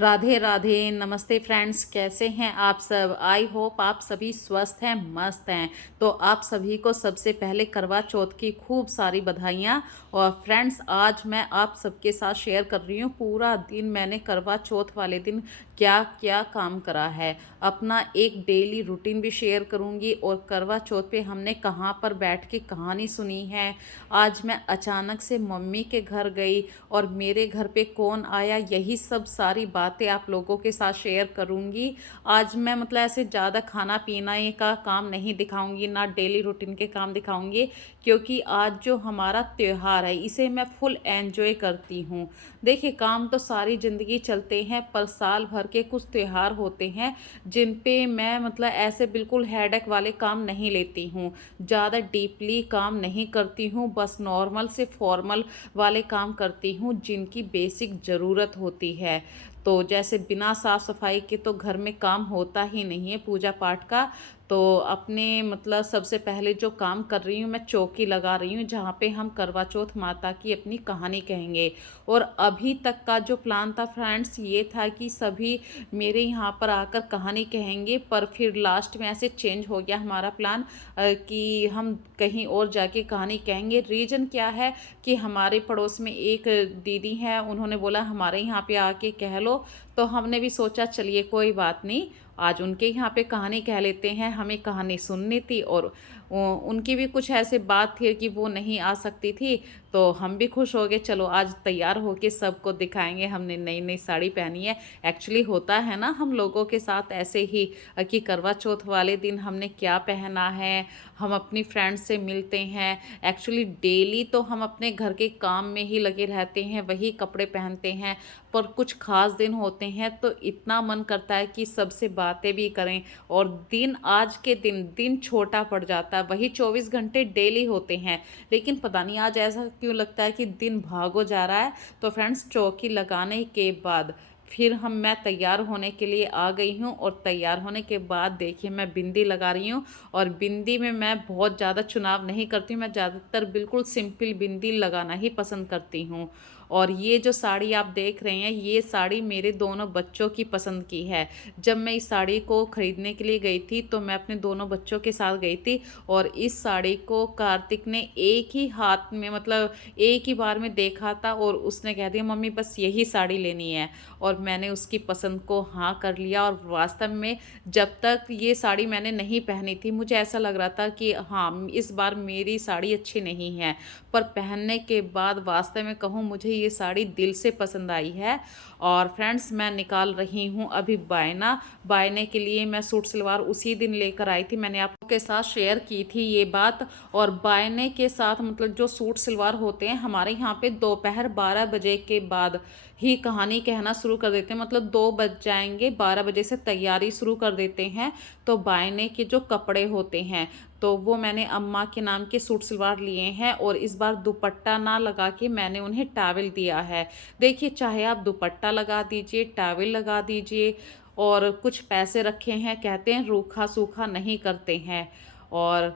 राधे राधे, नमस्ते फ्रेंड्स। कैसे हैं आप सब? आई होप आप सभी स्वस्थ हैं, मस्त हैं। तो आप सभी को सबसे पहले करवा चौथ की खूब सारी बधाइयाँ। और फ्रेंड्स, आज मैं आप सबके साथ शेयर कर रही हूँ पूरा दिन मैंने करवा चौथ वाले दिन क्या क्या काम करा है। अपना एक डेली रूटीन भी शेयर करूँगी और करवा चौथ पे हमने कहाँ पर बैठ के कहानी सुनी है। आज मैं अचानक से मम्मी के घर गई और मेरे घर पे कौन आया, यही सब सारी बातें आप लोगों के साथ शेयर करूँगी। आज मैं ऐसे ज़्यादा खाना पीना ये का काम नहीं दिखाऊँगी, ना डेली रूटीन के काम दिखाऊँगी, क्योंकि आज जो हमारा त्योहार है इसे मैं फुल एन्जॉय करती हूँ। देखिए, काम तो सारी ज़िंदगी चलते हैं, पर साल भर के कुछ त्योहार होते हैं जिन पे मैं ऐसे बिल्कुल हेडेक वाले काम नहीं लेती हूँ, ज़्यादा डीपली काम नहीं करती हूँ, बस नॉर्मल से फॉर्मल वाले काम करती हूँ जिनकी बेसिक ज़रूरत होती है। तो जैसे बिना साफ़ सफाई के तो घर में काम होता ही नहीं है पूजा पाठ का। तो अपने सबसे पहले जो काम कर रही हूँ, मैं चौकी लगा रही हूँ जहाँ पे हम करवा चौथ माता की अपनी कहानी कहेंगे। और अभी तक का जो प्लान था फ्रेंड्स, ये था कि सभी मेरे यहाँ पर आकर कहानी कहेंगे, पर फिर लास्ट में ऐसे चेंज हो गया हमारा प्लान कि हम कहीं और जाके कहानी कहेंगे। रीज़न क्या है कि हमारे पड़ोस में एक दीदी हैं, उन्होंने बोला हमारे यहाँ पे आके कह लो। तो हमने भी सोचा चलिए कोई बात नहीं, आज उनके यहाँ पे कहानी कह लेते हैं। हमें कहानी सुननी थी और उनकी भी कुछ ऐसे बात थी कि वो नहीं आ सकती थी। तो हम भी खुश हो गए, चलो आज तैयार होके सबको दिखाएंगे हमने नई नई साड़ी पहनी है। एक्चुअली होता है ना हम लोगों के साथ ऐसे ही कि करवा चौथ वाले दिन हमने क्या पहना है, हम अपनी फ्रेंड्स से मिलते हैं। एक्चुअली डेली तो हम अपने घर के काम में ही लगे रहते हैं, वही कपड़े पहनते हैं, पर कुछ खास दिन होते हैं तो इतना मन करता है कि सबसे बातें भी करें। और दिन आज के दिन छोटा पड़ जाता है, वही 24 घंटे डेली होते हैं, लेकिन पता नहीं आज ऐसा क्यों लगता है कि दिन भागो जा रहा है। तो फ्रेंड्स, चौकी लगाने के बाद फिर मैं तैयार होने के लिए आ गई हूँ। और तैयार होने के बाद देखिए मैं बिंदी लगा रही हूँ। और बिंदी में मैं बहुत ज़्यादा चुनाव नहीं करती हूँ, मैं ज़्यादातर बिल्कुल सिंपल बिंदी लगाना ही पसंद करती हूँ। और ये जो साड़ी आप देख रहे हैं, ये साड़ी मेरे दोनों बच्चों की पसंद की है। जब मैं इस साड़ी को ख़रीदने के लिए गई थी तो मैं अपने दोनों बच्चों के साथ गई थी। और इस साड़ी को कार्तिक ने एक ही हाथ में एक ही बार में देखा था और उसने कह दिया मम्मी बस यही साड़ी लेनी है। और मैंने उसकी पसंद को हाँ कर लिया। और वास्तव में जब तक ये साड़ी मैंने नहीं पहनी थी, मुझे ऐसा लग रहा था कि हाँ, इस बार मेरी साड़ी अच्छी नहीं है। पर पहनने के बाद वास्तव में कहूँ, मुझे ये साड़ी दिल से पसंद आई है। और फ्रेंड्स, मैं निकाल रही हूँ अभी बायना। बायने के लिए मैं सूट सलवार उसी दिन लेकर आई थी, मैंने आपके साथ शेयर की थी ये बात। और बायने के साथ जो सूट सलवार होते हैं हमारे यहाँ पे दोपहर 12 बजे के बाद ही कहानी कहना शुरू कर देते हैं, 2 बज जाएंगे, 12 बजे से तैयारी शुरू कर देते हैं। तो बायने के जो कपड़े होते हैं, तो वो मैंने अम्मा के नाम के सूट सलवार लिए हैं। और इस बार दुपट्टा ना लगा के मैंने उन्हें टॉवल दिया है। देखिए, चाहे आप दुपट्टा लगा दीजिए, टॉवल लगा दीजिए, और कुछ पैसे रखे हैं, कहते हैं रूखा सूखा नहीं करते हैं। और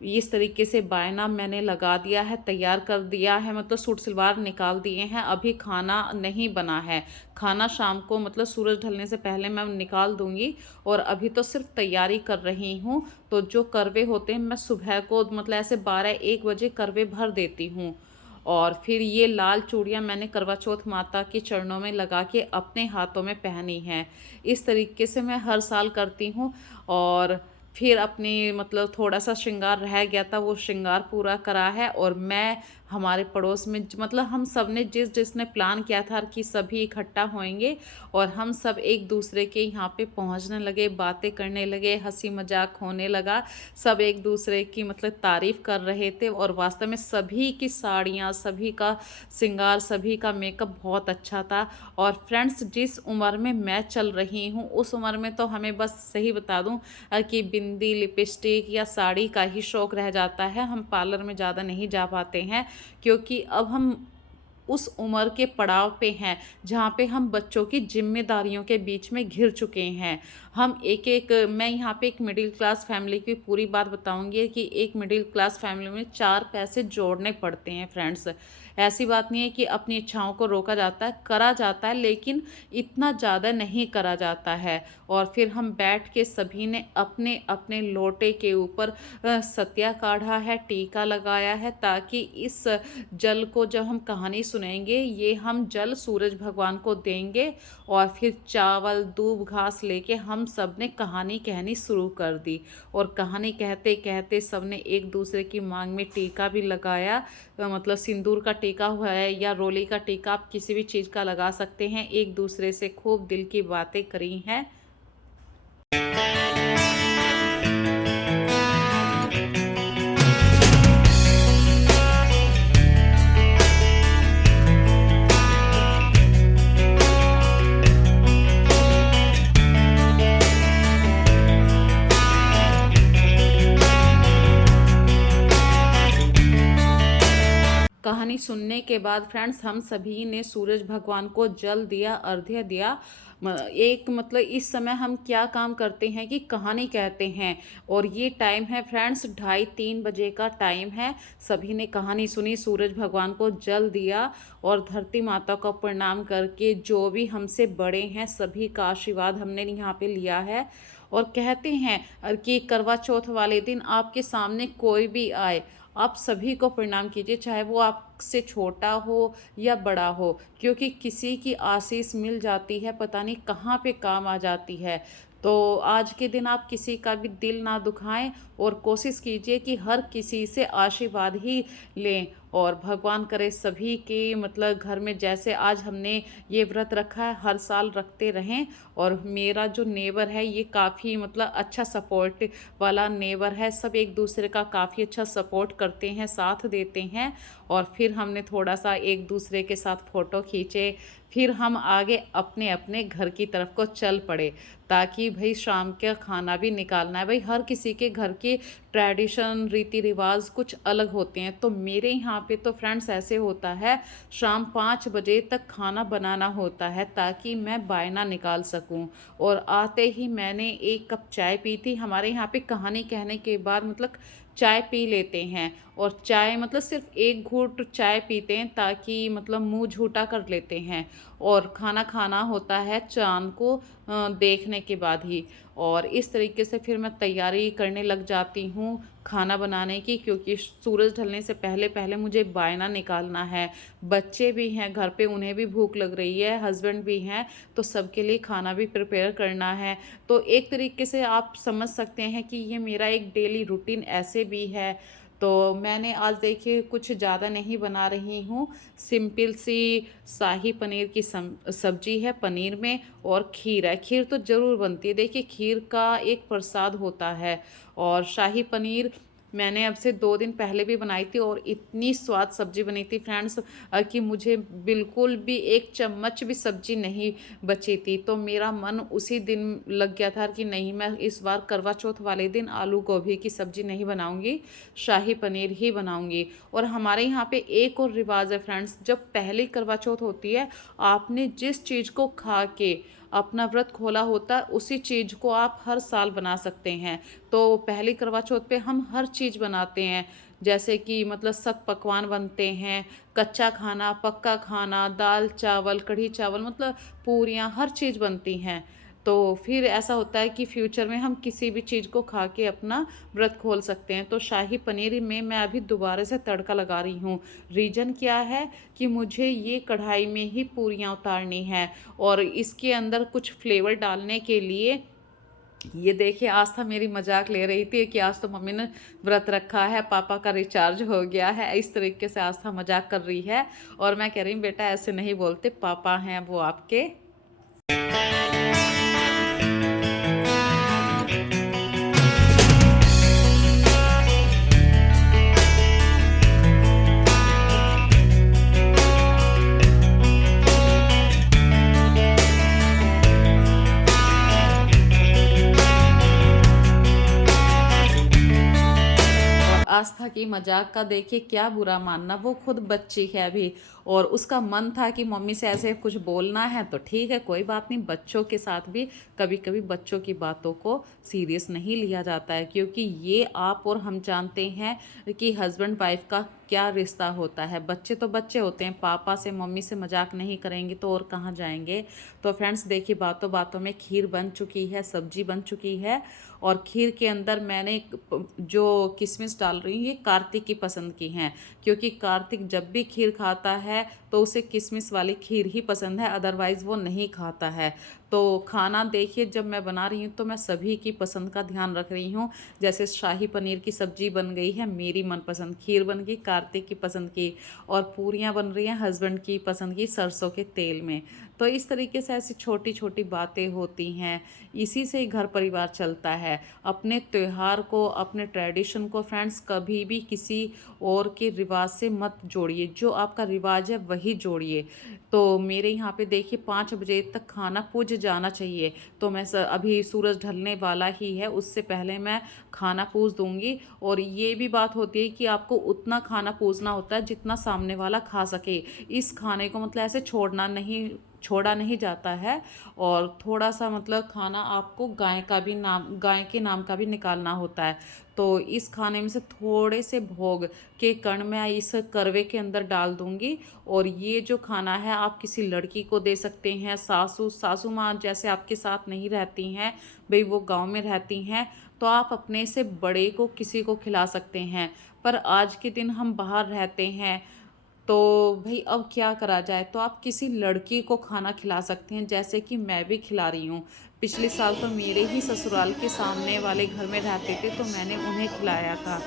इस तरीके से बायना मैंने लगा दिया है, तैयार कर दिया है, सूट सलवार निकाल दिए हैं। अभी खाना नहीं बना है, खाना शाम को सूरज ढलने से पहले मैं निकाल दूंगी। और अभी तो सिर्फ तैयारी कर रही हूँ। तो जो करवे होते हैं मैं सुबह को ऐसे 12-1 बजे करवे भर देती हूँ। और फिर ये लाल चूड़ियाँ मैंने करवा चौथ माता के चरणों में लगा के अपने हाथों में पहनी हैं। इस तरीके से मैं हर साल करती हूँ। और फिर अपनी थोड़ा सा श्रृंगार रह गया था, वो श्रृंगार पूरा करा है। और मैं हमारे पड़ोस में हम सब ने जिसने प्लान किया था कि सभी इकट्ठा होएंगे और हम सब एक दूसरे के यहाँ पे पहुँचने लगे, बातें करने लगे, हंसी मजाक होने लगा। सब एक दूसरे की तारीफ़ कर रहे थे। और वास्तव में सभी की साड़ियाँ, सभी का श्रृंगार, सभी का मेकअप बहुत अच्छा था। और फ्रेंड्स, जिस उम्र में मैं चल रही हूँ उस उम्र में तो हमें बस सही बता दूँ कि बिंदी, लिपस्टिक या साड़ी का ही शौक रह जाता है। हम पार्लर में ज़्यादा नहीं जा पाते हैं, क्योंकि अब हम उस उम्र के पड़ाव पे हैं जहाँ पे हम बच्चों की ज़िम्मेदारियों के बीच में घिर चुके हैं। हम एक-एक मैं यहाँ पे एक मिडिल क्लास फैमिली की पूरी बात बताऊँगी कि एक मिडिल क्लास फैमिली में 4 पैसे जोड़ने पड़ते हैं फ्रेंड्स। ऐसी बात नहीं है कि अपनी इच्छाओं को रोका जाता है, करा जाता है लेकिन इतना ज़्यादा नहीं करा जाता है। और फिर हम बैठ के सभी ने अपने-अपने लोटे के ऊपर सतिया काढ़ा है, टीका लगाया है ताकि इस जल को जब हम कहानी सुनेंगे, ये हम जल सूरज भगवान को देंगे और फिर चावल, दूब घास लेके हम सब ने कहानी कहनी शुरू कर दी। और कहानी कहते-कहते सबने एक-दूसरे की माँग में टीका भी लगाया। मतलब सिंदूर का टीका हुआ है या रोली का टीका, आप किसी भी चीज़ का लगा सकते हैं। एक-दूसरे से खूब दिल की बातें करी हैं। कहानी सुनने के बाद फ्रेंड्स हम सभी ने सूरज भगवान को जल दिया, अर्घ्य दिया। एक मतलब इस समय हम क्या काम करते हैं कि कहानी कहते हैं और ये टाइम है फ्रेंड्स 2:30-3 बजे का टाइम है। सभी ने कहानी सुनी, सूरज भगवान को जल दिया और धरती माता को प्रणाम करके जो भी हमसे बड़े हैं सभी का आशीर्वाद हमने यहाँ पे लिया है। और कहते हैं कि करवा चौथ वाले दिन आपके सामने कोई भी आए, आप सभी को प्रणाम कीजिए, चाहे वो आपसे छोटा हो या बड़ा हो, क्योंकि किसी की आशीष मिल जाती है पता नहीं कहाँ पे काम आ जाती है। तो आज के दिन आप किसी का भी दिल ना दुखाएं और कोशिश कीजिए कि हर किसी से आशीर्वाद ही लें। और भगवान करे सभी के मतलब घर में जैसे आज हमने ये व्रत रखा है हर साल रखते रहें। और मेरा जो नेबर है ये काफ़ी मतलब अच्छा सपोर्ट वाला नेबर है, सब एक दूसरे का काफ़ी अच्छा सपोर्ट करते हैं, साथ देते हैं। और फिर हमने थोड़ा सा एक दूसरे के साथ फ़ोटो खींचे, फिर हम आगे अपने अपने घर की तरफ को चल पड़े ताकि भाई शाम का खाना भी निकालना है। भाई हर किसी के घर के ट्रेडिशन रीति रिवाज कुछ अलग होते हैं। तो मेरे यहाँ पे तो फ्रेंड्स ऐसे होता है शाम 5 बजे तक खाना बनाना होता है ताकि मैं बायना निकाल सकूं। और आते ही मैंने 1 कप चाय पी थी। हमारे यहाँ पे कहानी कहने के बाद मतलब चाय पी लेते हैं और चाय मतलब सिर्फ एक घूंट चाय पीते हैं ताकि मतलब मुंह झूठा कर लेते हैं। और खाना खाना होता है चाँद को देखने के बाद ही। और इस तरीके से फिर मैं तैयारी करने लग जाती हूँ खाना बनाने की, क्योंकि सूरज ढलने से पहले पहले मुझे बायना निकालना है। बच्चे भी हैं घर पे, उन्हें भी भूख लग रही है, हस्बैंड भी हैं, तो सबके लिए खाना भी प्रिपेयर करना है। तो एक तरीके से आप समझ सकते हैं कि ये मेरा एक डेली रूटीन ऐसे भी है। तो मैंने आज देखिए कुछ ज़्यादा नहीं बना रही हूँ, सिंपल सी शाही पनीर की सब्जी है, पनीर में और खीर है। खीर तो ज़रूर बनती है, देखिए खीर का एक प्रसाद होता है। और शाही पनीर मैंने अब से 2 दिन पहले भी बनाई थी और इतनी स्वाद सब्जी बनी थी फ्रेंड्स कि मुझे बिल्कुल भी 1 चम्मच भी सब्जी नहीं बची थी। तो मेरा मन उसी दिन लग गया था कि नहीं, मैं इस बार करवा चौथ वाले दिन आलू गोभी की सब्जी नहीं बनाऊंगी, शाही पनीर ही बनाऊंगी। और हमारे यहाँ पे एक और रिवाज है फ्रेंड्स, जब पहली करवा चौथ होती है आपने जिस चीज़ को खा के अपना व्रत खोला होता है उसी चीज़ को आप हर साल बना सकते हैं। तो पहली करवा चौथ पे हम हर चीज़ बनाते हैं, जैसे कि मतलब सब पकवान बनते हैं, कच्चा खाना, पक्का खाना, दाल चावल, कढ़ी चावल, मतलब पूरियाँ, हर चीज़ बनती हैं। तो फिर ऐसा होता है कि फ्यूचर में हम किसी भी चीज़ को खा के अपना व्रत खोल सकते हैं। तो शाही पनीर में मैं अभी दोबारा से तड़का लगा रही हूँ। रीज़न क्या है कि मुझे ये कढ़ाई में ही पूरियाँ उतारनी है और इसके अंदर कुछ फ्लेवर डालने के लिए ये देखिए आस्था मेरी मजाक ले रही थी कि आज तो मम्मी ने व्रत रखा है, पापा का रिचार्ज हो गया है, इस तरीके से आस्था मजाक कर रही है। और मैं कह रही हूँ बेटा ऐसे नहीं बोलते, पापा हैं वो आपके। आस्था की मजाक का देखिए क्या बुरा मानना, वो खुद बच्ची है अभी और उसका मन था कि मम्मी से ऐसे कुछ बोलना है तो ठीक है, कोई बात नहीं। बच्चों के साथ भी कभी कभी बच्चों की बातों को सीरियस नहीं लिया जाता है, क्योंकि ये आप और हम जानते हैं कि हस्बैंड वाइफ का क्या रिश्ता होता है। बच्चे तो बच्चे होते हैं, पापा से मम्मी से मजाक नहीं करेंगे तो और कहाँ जाएंगे। तो फ्रेंड्स देखिए, बातों बातों में खीर बन चुकी है, सब्जी बन चुकी है, और खीर के अंदर मैंने जो किशमिश डाल रही हूँ ये कार्तिक की पसंद की हैं, क्योंकि कार्तिक जब भी खीर खाता है तो उसे किशमिश वाली खीर ही पसंद है, अदरवाइज़ वो नहीं खाता है। तो खाना देखिए, जब मैं बना रही हूँ तो मैं सभी की पसंद का ध्यान रख रही हूँ। जैसे शाही पनीर की सब्जी बन गई है, मेरी मनपसंद खीर बन गई कार्तिक की पसंद की, और पूरियाँ बन रही हैं हस्बैंड की पसंद की सरसों के तेल में। तो इस तरीके से ऐसी छोटी छोटी बातें होती हैं, इसी से ही घर परिवार चलता है। अपने त्यौहार को, अपने ट्रेडिशन को फ्रेंड्स कभी भी किसी और के रिवाज से मत जोड़िए, जो आपका रिवाज है वही जोड़िए। तो मेरे यहाँ पे देखिए 5 बजे तक खाना पुज जाना चाहिए, तो मैं अभी सूरज ढलने वाला ही है, उससे पहले मैं खाना पूज दूंगी। और ये भी बात होती है कि आपको उतना खाना पूजना होता है जितना सामने वाला खा सके। इस खाने को मतलब ऐसे छोड़ा नहीं जाता है। और थोड़ा सा मतलब खाना आपको गाय के नाम का भी निकालना होता है। तो इस खाने में से थोड़े से भोग के कण मैं इस करवे के अंदर डाल दूंगी। और ये जो खाना है आप किसी लड़की को दे सकते हैं, सासू माँ जैसे आपके साथ नहीं रहती हैं, भाई वो गांव में रहती हैं, तो आप अपने से बड़े को किसी को खिला सकते हैं। पर आज के दिन हम बाहर रहते हैं, तो भाई अब क्या करा जाए, तो आप किसी लड़की को खाना खिला सकते हैं, जैसे कि मैं भी खिला रही हूँ। पिछले साल तो मेरे ही ससुराल के सामने वाले घर में रहते थे, तो मैंने उन्हें खिलाया था।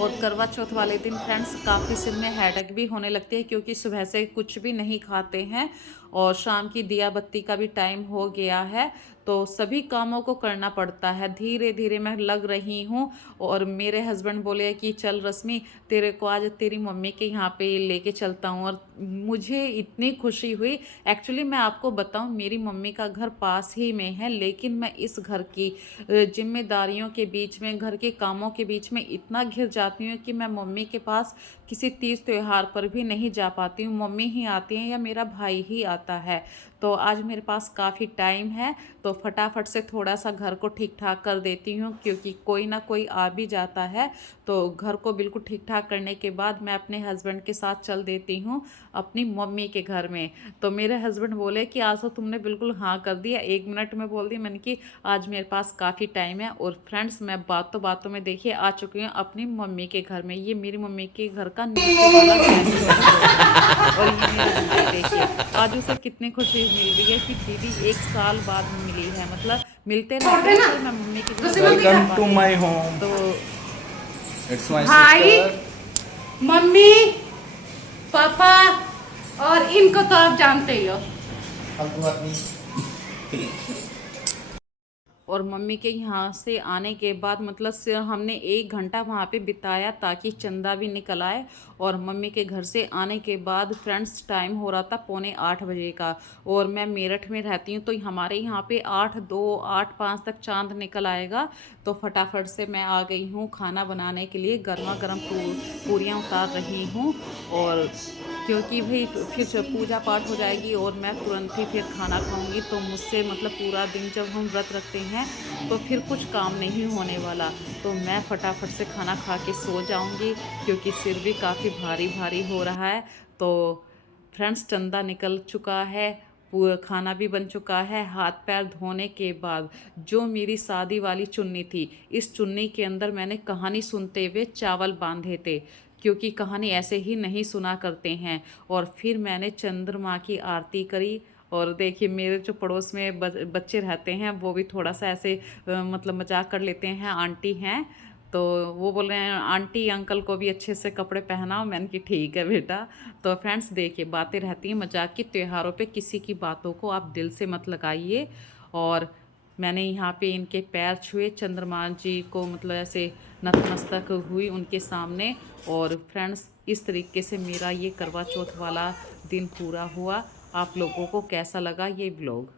और करवा चौथ वाले दिन फ्रेंड्स काफ़ी सिर में हेडेक भी होने लगती है, क्योंकि सुबह से कुछ भी नहीं खाते हैं और शाम की दिया बत्ती का भी टाइम हो गया है, तो सभी कामों को करना पड़ता है। धीरे धीरे मैं लग रही हूँ। और मेरे हस्बैंड बोले कि चल रश्मि, तेरे को आज तेरी मम्मी के यहाँ पे लेके चलता हूँ। और मुझे इतनी खुशी हुई। एक्चुअली मैं आपको बताऊँ, मेरी मम्मी का घर पास ही में है, लेकिन मैं इस घर की जिम्मेदारियों के बीच में, घर के कामों के बीच में इतना घिर जाती हूँ कि मैं मम्मी के पास किसी तीज त्योहार पर भी नहीं जा पाती हूँ। मम्मी ही आती हैं या मेरा भाई ही आता है। तो आज मेरे पास काफ़ी टाइम है, तो फटाफट से थोड़ा सा घर को ठीक ठाक कर देती हूँ, क्योंकि कोई ना कोई आ भी जाता है। तो घर को बिल्कुल ठीक ठाक करने के बाद मैं अपने हस्बैंड के साथ चल देती हूँ अपनी मम्मी के घर में। तो मेरे हस्बैंड बोले कि आज तो तुमने बिल्कुल हाँ कर दिया, 1 मिनट में बोल दी। मैंने कि आज मेरे पास काफ़ी टाइम है। और फ्रेंड्स मैं बातों बातों में देखिए आ चुकी हूँ अपनी मम्मी के घर में। ये मेरी मम्मी के घर का नीचे वाला डाइनिंग है। और ये मेरी दीदी देखिए, आज उसे कितनी खुशी मिल रही है कि दीदी 1 साल बाद मिली है। मतलब मिलते रहते हैं, पर मैं मम्मी के घर वेलकम टू माय होम। तो इट्स माय भाई, सिस्टर। मम्मी, पापा और इनको तो आप जानते ही हो। और मम्मी के यहाँ से आने के बाद मतलब हमने 1 घंटा वहाँ पे बिताया ताकि चंदा भी निकल आए। और मम्मी के घर से आने के बाद फ्रेंड्स टाइम हो रहा था 7:45 का, और मैं मेरठ में रहती हूँ, तो हमारे यहाँ पे 8:02 8:05 तक चांद निकल आएगा। तो फटाफट से मैं आ गई हूँ खाना बनाने के लिए, गर्मा गर्म पूरियाँ उतार रही हूँ। और क्योंकि भाई फिर पूजा पाठ हो जाएगी और मैं तुरंत ही फिर खाना खाऊंगी, तो मुझसे मतलब पूरा दिन जब हम व्रत रखते हैं तो फिर कुछ काम नहीं होने वाला। तो मैं फटाफट से खाना खा के सो जाऊंगी, क्योंकि सिर भी काफ़ी भारी भारी हो रहा है। तो फ्रेंड्स चंदा निकल चुका है, पूरा खाना भी बन चुका है। हाथ पैर धोने के बाद जो मेरी शादी वाली चुन्नी थी, इस चुन्नी के अंदर मैंने कहानी सुनते हुए चावल बांधे थे, क्योंकि कहानी ऐसे ही नहीं सुना करते हैं। और फिर मैंने चंद्रमा की आरती करी। और देखिए मेरे जो पड़ोस में बच्चे रहते हैं वो भी थोड़ा सा ऐसे मतलब मजाक कर लेते हैं, आंटी हैं, तो वो बोल रहे हैं आंटी अंकल को भी अच्छे से कपड़े पहनाओ। मैंने कि ठीक है बेटा। तो फ्रेंड्स देखिए, बातें रहती हैं मजाक की, त्योहारों पे किसी की बातों को आप दिल से मत लगाइए। और मैंने यहाँ पे इनके पैर छुए, चंद्रमा जी को मतलब ऐसे नतमस्तक हुई उनके सामने। और फ्रेंड्स इस तरीके से मेरा ये करवा चौथ वाला दिन पूरा हुआ। आप लोगों को कैसा लगा ये ब्लॉग?